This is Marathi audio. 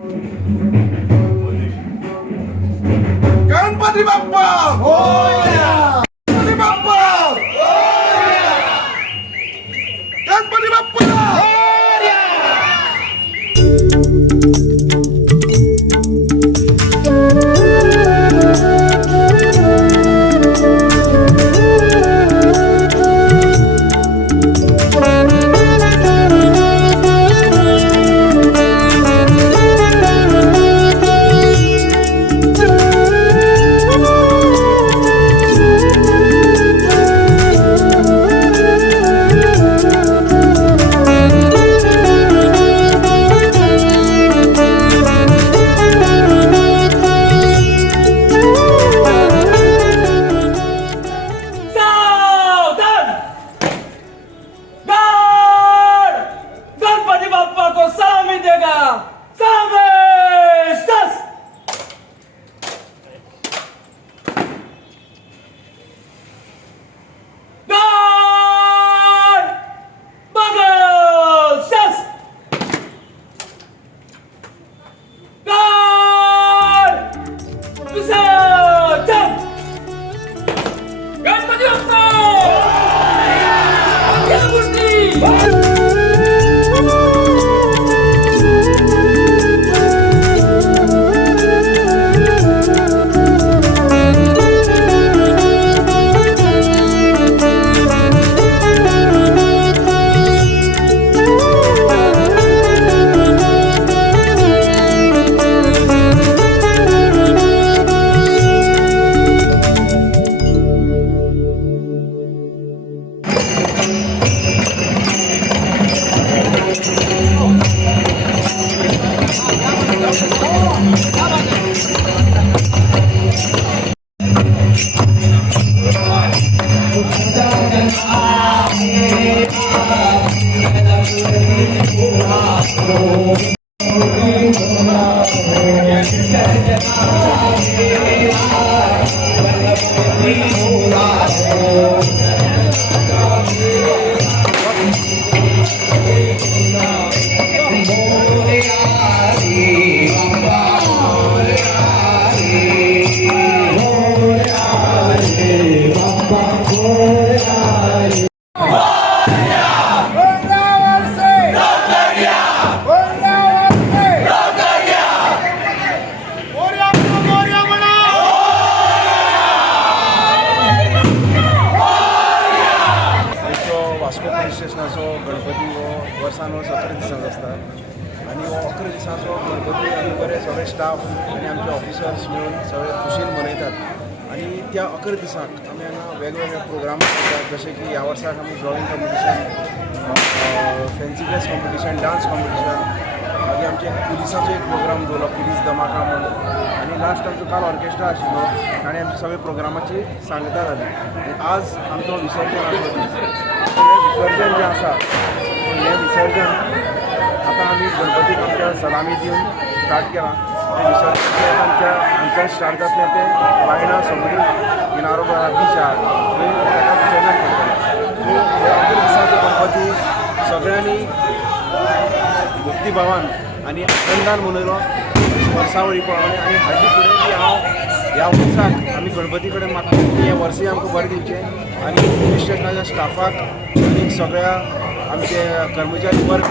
गणपती बाप्पा मोरया! गणपती बाप्पा मोरया! गणपती बाप्पा मोरया! सावधान! गार्ड! गणपति बाप्पा को सलामी देगा सामेस्टस! गार्ड! बगलशस! गार्ड! विसर्जन! गणपती बाप्पा मंगलमूर्ती! वास्को पुलीस स्टेशनाचो गणपती हो वर्सान वर्स 11 दिसांचो आसता आनी हो 11 दिसांचो गणपती आमी बरे सगळे स्टाफ आनी आमचे ऑफिसर्स मेळून सगळे खुशीन मनयतात आनी त्या 11 दिसांक आमी हांगा वेगवेगळे प्रोग्राम करतात जशे की ह्या वर्साक आमी drawing competition fancy dress competition dance competition मागीर आमचे पुलिसाचो एक प्रोग्राम दवरलो पुलीस धमाका म्हणून आनी लास्ट आमचो काल ऑर्केस्ट्रा आशिल्लो आनी आमच्या सगळे प्रोग्रामाची सांगता जाली आनी आज आमचो विसर्जन आसलो विसर्जन जें आसा हें विसर्जन आतां आमी गणपतीक आमच्या सलामी दिवन स्टार्ट केलां तें विसर्जन आमच्या स्टार्ट जातलें तें बायणा समुद्र किनारो बीच आहा थंय ताका विसर्जन करतलें सो हे 11 दिसांचो गणपती सगळ्यांनी भक्तिभावान आनी आनंदान मनयलो वर्सावळी पळोवणी आनी हाचे फुडें बी हांव ह्या वर्साक आमी गणपती कडेन मागता की हें वर्सूय आमकां बरें दिवचें आनी पुलीस स्टेशनाच्या स्टाफाक आनी सगळ्या आमचे कर्मचारी वर्ग